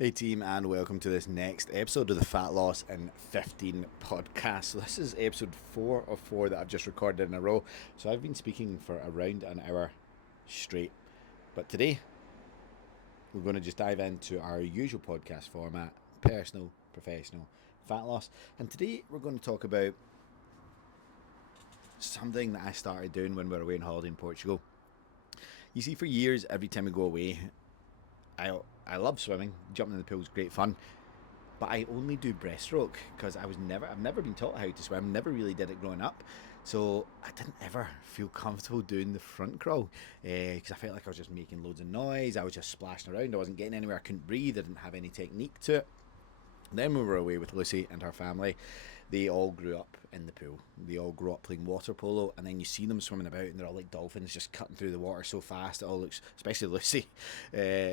Hey team, and welcome to this next episode of the Fat Loss in 15 podcast. So this is episode 4 of 4 that I've just recorded in a row. So I've been speaking for around an hour straight. But today, we're going to just dive into our usual podcast format, personal, professional, fat loss. And today we're going to talk about something that I started doing when we were away on holiday in Portugal. You see, for years, every time we go away, I love swimming. Jumping in the pool is great fun. But I only do breaststroke because I've never been taught how to swim, never really did it growing up. So I didn't ever feel comfortable doing the front crawl because I felt like I was just making loads of noise. I was just splashing around. I wasn't getting anywhere. I couldn't breathe. I didn't have any technique to it. Then we were away with Lucy and her family. They all grew up in the pool. They all grew up playing water polo, and then you see them swimming about, and they're all like dolphins, just cutting through the water so fast. It all looks, especially Lucy,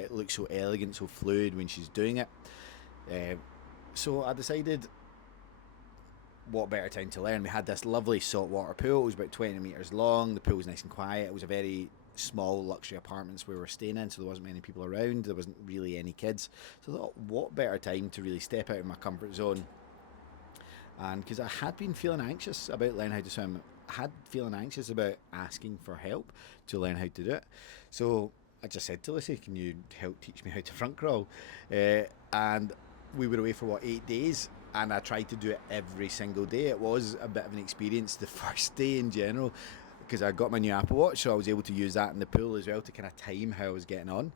looks so elegant, so fluid when she's doing it. So I decided, what better time to learn? We had this lovely saltwater pool. It was about 20 metres long. The pool was nice and quiet. It was a very small luxury apartments we were staying in, so there wasn't many people around. There wasn't really any kids. So I thought, what better time to really step out of my comfort zone? And because I had been feeling anxious about learning how to swim, I had feeling anxious about asking for help to learn how to do it. So I just said to Lucy, "Can you help teach me how to front crawl?" And we were away for 8 days, and I tried to do it every single day. It was a bit of an experience the first day in general because I got my new Apple Watch, so I was able to use that in the pool as well to kind of time how I was getting on.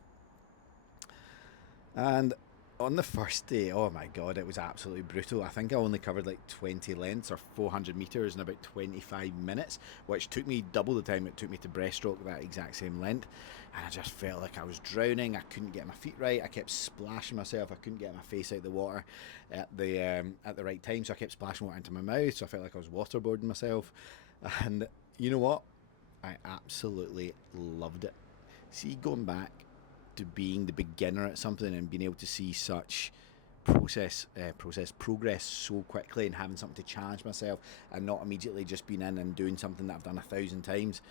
And on the first day, oh my god, it was absolutely brutal. I think I only covered like 20 lengths or 400 metres in about 25 minutes, which took me double the time it took me to breaststroke that exact same length. And I just felt like I was drowning. I couldn't get my feet right. I kept splashing myself. I couldn't get my face out of the water at the right time, so I kept splashing water into my mouth. So I felt like I was waterboarding myself. And you know what? I absolutely loved it. See, going back to being the beginner at something and being able to see such progress so quickly and having something to challenge myself and not immediately just being in and doing something that I've done 1,000 times.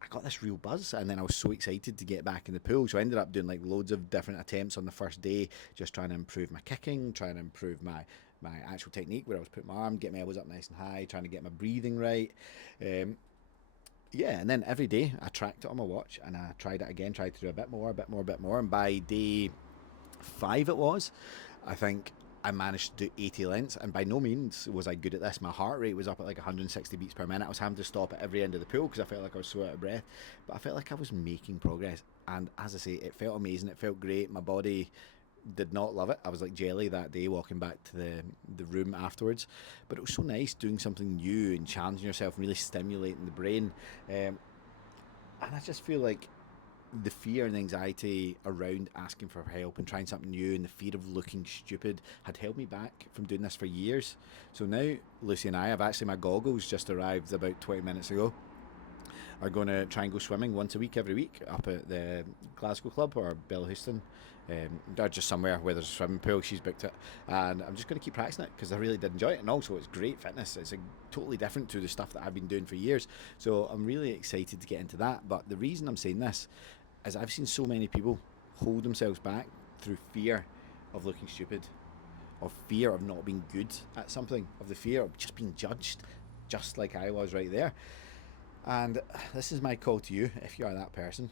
I got this real buzz, and then I was so excited to get back in the pool. So I ended up doing like loads of different attempts on the first day, just trying to improve my kicking, trying to improve my actual technique where I was putting my arm, get my elbows up nice and high, trying to get my breathing right. Um, yeah, and then every day I tracked it on my watch and I tried it again, tried to do a bit more, a bit more, a bit more. And by day 5, it was, I think I managed to do 80 lengths. And by no means was I good at this. My heart rate was up at like 160 beats per minute. I was having to stop at every end of the pool because I felt like I was so out of breath. But I felt like I was making progress. And as I say, it felt amazing. It felt great. My body did not love it. I was like jelly that day walking back to the room afterwards. But it was so nice doing something new and challenging yourself and really stimulating the brain. And I just feel like the fear and anxiety around asking for help and trying something new and the fear of looking stupid had held me back from doing this for years. So now Lucy and I have actually, my goggles just arrived about 20 minutes ago, are going to try and go swimming once a week, every week, up at the Glasgow Club or Bellahouston, or just somewhere where there's a swimming pool. She's booked it, and I'm just going to keep practicing it because I really did enjoy it, and also it's great fitness. It's totally different to the stuff that I've been doing for years. So I'm really excited to get into that. But the reason I'm saying this is I've seen so many people hold themselves back through fear of looking stupid, of fear of not being good at something, of the fear of just being judged, just like I was right there. And this is my call to you, if you are that person.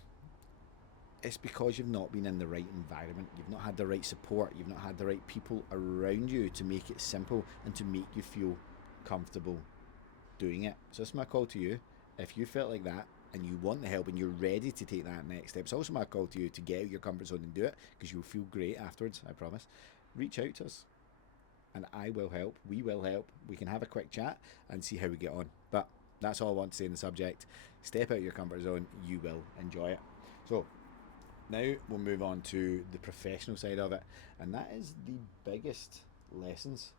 It's because you've not been in the right environment, you've not had the right support, you've not had the right people around you to make it simple and to make you feel comfortable doing it. So it's my call to you. If you felt like that and you want the help and you're ready to take that next step, it's also my call to you to get out of your comfort zone and do it because you'll feel great afterwards, I promise. Reach out to us and I will help. We will help. We can have a quick chat and see how we get on. But that's all I want to say in the subject. Step out of your comfort zone. You will enjoy it. So now we'll move on to the professional side of it, and that is the biggest lessons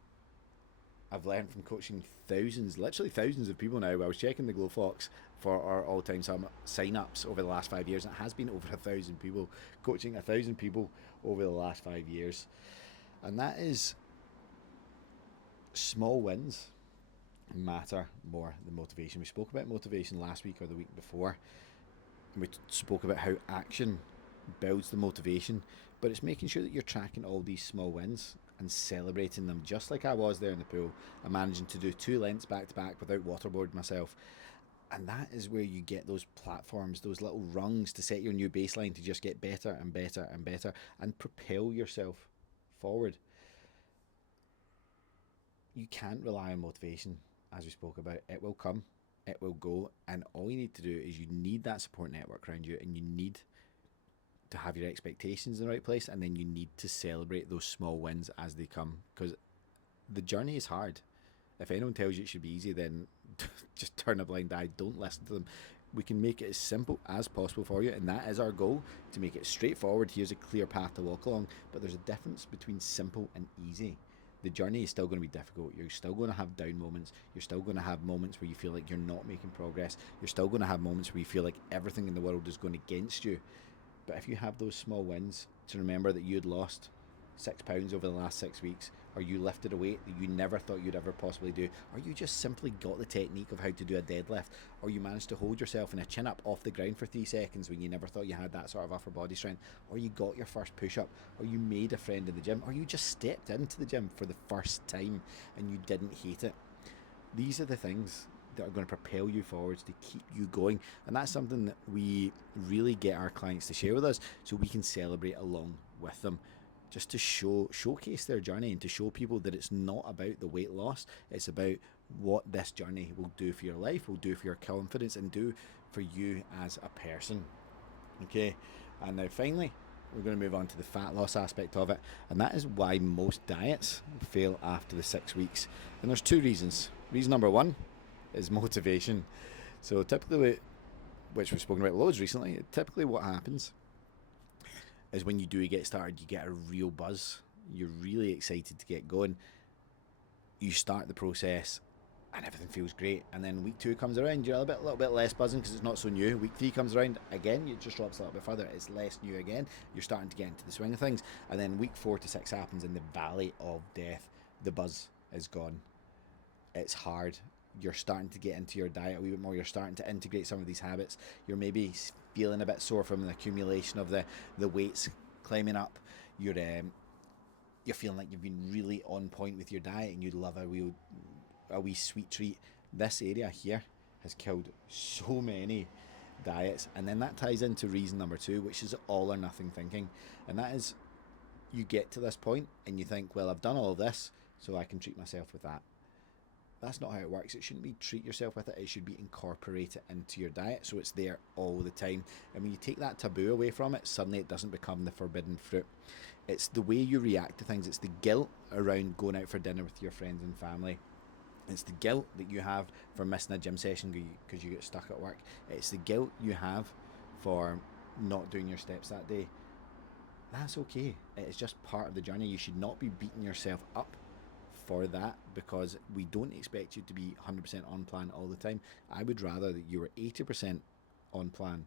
I've learned from coaching thousands, literally thousands of people now. I was checking the Glow Fox for our all-time sign-ups over the last 5 years, and it has been over 1,000 people, coaching 1,000 people over the last 5 years. And that is, small wins matter more than motivation. We spoke about motivation last week or the week before, and we spoke about how action builds the motivation, but it's making sure that you're tracking all these small wins and celebrating them, just like I was there in the pool. I'm managing to do 2 lengths back to back without waterboarding myself. And that is where you get those platforms, those little rungs to set your new baseline to just get better and better and better and propel yourself forward. You can't rely on motivation, as we spoke about. It will come, it will go, and all you need to do is you need that support network around you, and you need to have your expectations in the right place, and then you need to celebrate those small wins as they come, because the journey is hard. If anyone tells you it should be easy, then just turn a blind eye. Don't listen to them. We can make it as simple as possible for you, and that is our goal, to make it straightforward. Here's a clear path to walk along, but there's a difference between simple and easy. The journey is still going to be difficult. You're still going to have down moments. You're still going to have moments where you feel like you're not making progress. You're still going to have moments where you feel like everything in the world is going against you. But if you have those small wins, to remember that you had lost 6 pounds over the last 6 weeks, or you lifted a weight that you never thought you'd ever possibly do, or you just simply got the technique of how to do a deadlift, or you managed to hold yourself in a chin up off the ground for 3 seconds when you never thought you had that sort of upper body strength, or you got your first push up, or you made a friend in the gym, or you just stepped into the gym for the first time and you didn't hate it. These are the things that are going to propel you forwards, to keep you going, and that's something that we really get our clients to share with us, so we can celebrate along with them, just to showcase their journey, and to show people that it's not about the weight loss. It's about what this journey will do for your life, will do for your confidence, and do for you as a person. Okay, and now finally we're going to move on to the fat loss aspect of it, and that is why most diets fail after the 6 weeks. And there's 2 reasons. Reason number 1 is motivation. So typically, which we've spoken about loads recently, typically what happens is when you do get started, you get a real buzz. You're really excited to get going. You start the process and everything feels great. And then week 2 comes around, you're a little bit less buzzing because it's not so new. Week 3 comes around, again, it just drops a little bit further. It's less new again. You're starting to get into the swing of things. And then week 4 to 6 happens in the valley of death. The buzz is gone. It's hard. You're starting to get into your diet a wee bit more. You're starting to integrate some of these habits. You're maybe feeling a bit sore from the accumulation of the weights climbing up. You're feeling like you've been really on point with your diet, and you'd love a wee sweet treat. This area here has killed so many diets, and then that ties into reason number 2, which is all or nothing thinking. And that is, you get to this point and you think, well, I've done all of this, so I can treat myself with that. That's not how it works. It shouldn't be treat yourself with it. It should be incorporate it into your diet, so it's there all the time. And when you take that taboo away from it, suddenly it doesn't become the forbidden fruit. It's the way you react to things. It's the guilt around going out for dinner with your friends and family. It's the guilt that you have for missing a gym session because you get stuck at work. It's the guilt you have for not doing your steps that day. That's okay. It's just part of the journey. You should not be beating yourself up for that, because we don't expect you to be 100% on plan all the time. I would rather that you were 80% on plan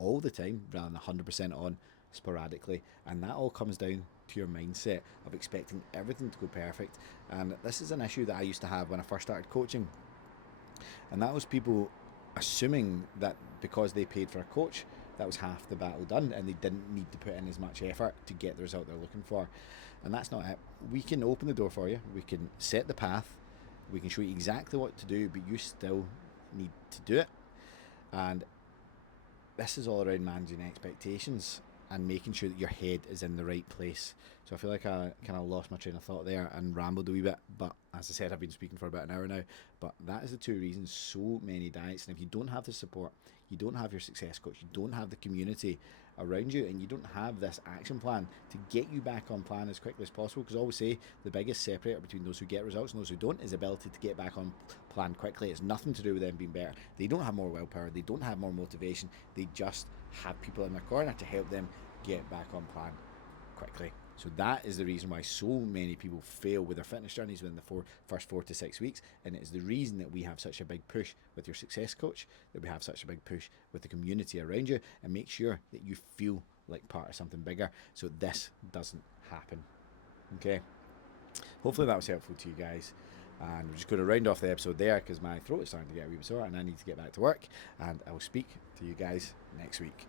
all the time rather than 100% on sporadically. And that all comes down to your mindset of expecting everything to go perfect. And this is an issue that I used to have when I first started coaching, and that was people assuming that because they paid for a coach, that was half the battle done, and they didn't need to put in as much effort to get the result they're looking for. And that's not it. We can open the door for you. We can set the path. We can show you exactly what to do, but you still need to do it. And this is all around managing expectations and making sure that your head is in the right place. So I feel like I kind of lost my train of thought there and rambled a wee bit, but as I said, I've been speaking for about an hour now. But that is the 2 reasons so many diets. And if you don't have the support, you don't have your success coach, you don't have the community around you, and you don't have this action plan to get you back on plan as quickly as possible, because I always say the biggest separator between those who get results and those who don't is the ability to get back on plan quickly. It's nothing to do with them being better. They don't have more willpower, they don't have more motivation, they just have people in their corner to help them get back on plan quickly. So that is the reason why so many people fail with their fitness journeys within the first 4 to 6 weeks, and it is the reason that we have such a big push with your success coach, that we have such a big push with the community around you, and make sure that you feel like part of something bigger, so this doesn't happen. Okay, hopefully that was helpful to you guys, and we're just going to round off the episode there because my throat is starting to get a wee bit sore and I need to get back to work, and I will speak to you guys next week.